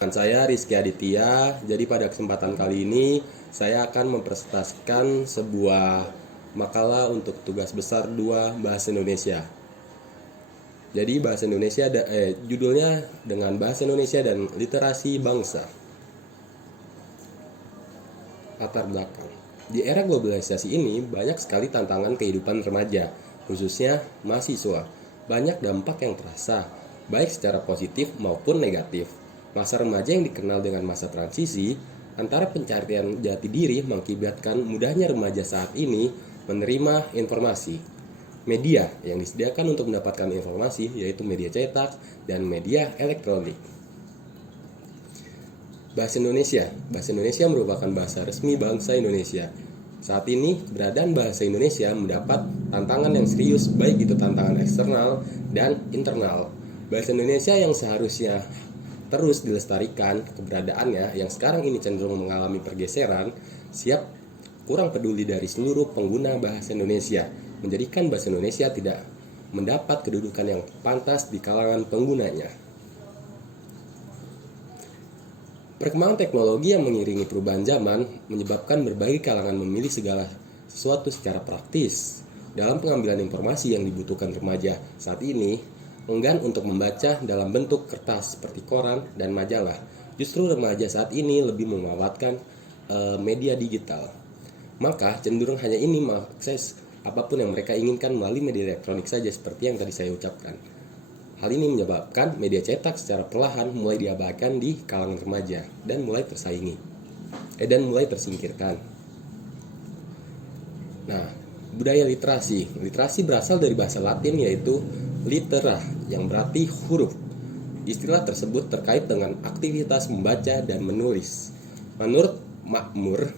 Dengan saya Rizky Aditya. Jadi pada kesempatan kali ini saya akan mempresentasikan sebuah makalah untuk tugas besar 2 Bahasa Indonesia. Jadi bahasa Indonesia judulnya dengan bahasa Indonesia dan literasi bangsa. Latar belakang. Di era globalisasi ini banyak sekali tantangan kehidupan remaja, khususnya mahasiswa. Banyak dampak yang terasa, baik secara positif maupun negatif. Masa remaja yang dikenal dengan masa transisi antara pencarian jati diri mengakibatkan mudahnya remaja saat ini menerima informasi. Media yang disediakan untuk mendapatkan informasi yaitu media cetak dan media elektronik. Bahasa Indonesia. Bahasa Indonesia merupakan bahasa resmi bangsa Indonesia. Saat ini, keberadaan bahasa Indonesia mendapat tantangan yang serius, baik itu tantangan eksternal dan internal. Bahasa Indonesia yang seharusnya terus dilestarikan keberadaannya yang sekarang ini cenderung mengalami pergeseran, siap kurang peduli dari seluruh pengguna bahasa Indonesia, menjadikan bahasa Indonesia tidak mendapat kedudukan yang pantas di kalangan penggunanya. Perkembangan teknologi yang mengiringi perubahan zaman menyebabkan berbagai kalangan memilih segala sesuatu secara praktis. Dalam pengambilan informasi yang dibutuhkan remaja saat ini, enggan untuk membaca dalam bentuk kertas seperti koran dan majalah. Justru remaja saat ini lebih memanfaatkan media digital. Maka cenderung hanya ini mengakses apapun yang mereka inginkan melalui media elektronik saja seperti yang tadi saya ucapkan. Hal ini menyebabkan media cetak secara perlahan mulai diabaikan di kalangan remaja dan mulai tersingkirkan. Nah, budaya literasi. Literasi berasal dari bahasa Latin yaitu litera yang berarti huruf. Istilah tersebut terkait dengan aktivitas membaca dan menulis. Menurut Makmur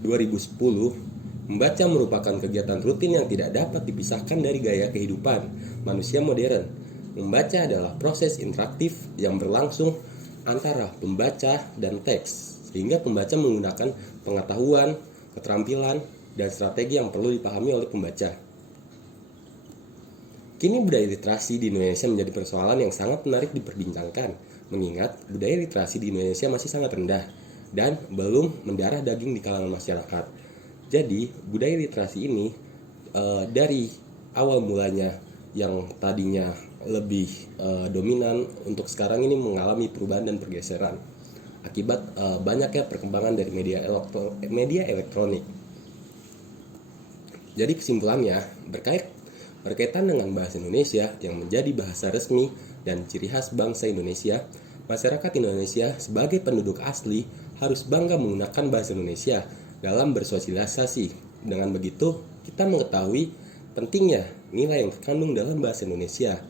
2010, membaca merupakan kegiatan rutin yang tidak dapat dipisahkan dari gaya kehidupan manusia modern. Membaca adalah proses interaktif yang berlangsung antara pembaca dan teks, sehingga pembaca menggunakan pengetahuan, keterampilan, dan strategi yang perlu dipahami oleh pembaca. Kini budaya literasi di Indonesia menjadi persoalan yang sangat menarik diperbincangkan, mengingat budaya literasi di Indonesia masih sangat rendah dan belum mendarah daging di kalangan masyarakat. Jadi, budaya literasi ini dari awal mulanya yang tadinya lebih dominan untuk sekarang ini mengalami perubahan dan pergeseran akibat banyaknya perkembangan dari media elektronik. Jadi kesimpulannya, berkaitan dengan bahasa Indonesia yang menjadi bahasa resmi dan ciri khas bangsa Indonesia, masyarakat Indonesia sebagai penduduk asli harus bangga menggunakan bahasa Indonesia dalam bersosialisasi. Dengan begitu, kita mengetahui pentingnya nilai yang terkandung dalam bahasa Indonesia.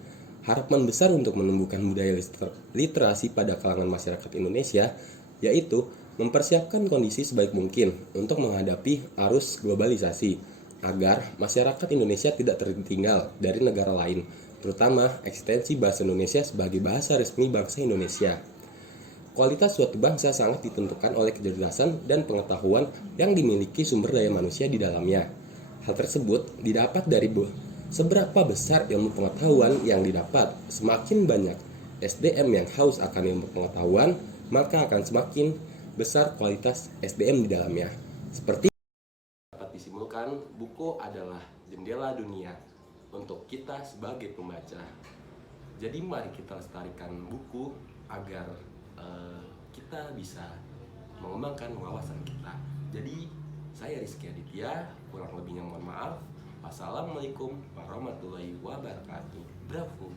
Harapan besar untuk menumbuhkan budaya literasi pada kalangan masyarakat Indonesia yaitu mempersiapkan kondisi sebaik mungkin untuk menghadapi arus globalisasi agar masyarakat Indonesia tidak tertinggal dari negara lain, terutama eksistensi bahasa Indonesia sebagai bahasa resmi bangsa Indonesia. Kualitas suatu bangsa sangat ditentukan oleh kecerdasan dan pengetahuan yang dimiliki sumber daya manusia di dalamnya. Hal tersebut didapat dari seberapa besar ilmu pengetahuan yang didapat. Semakin banyak SDM yang haus akan ilmu pengetahuan, maka akan semakin besar kualitas SDM di dalamnya. Seperti dapat disimpulkan, buku adalah jendela dunia untuk kita sebagai pembaca. Jadi mari kita lestarikan buku agar kita bisa mengembangkan wawasan kita. Jadi saya Rizky Aditya, kurang lebihnya mohon maaf. Wassalamualaikum warahmatullahi wabarakatuh. Bravo.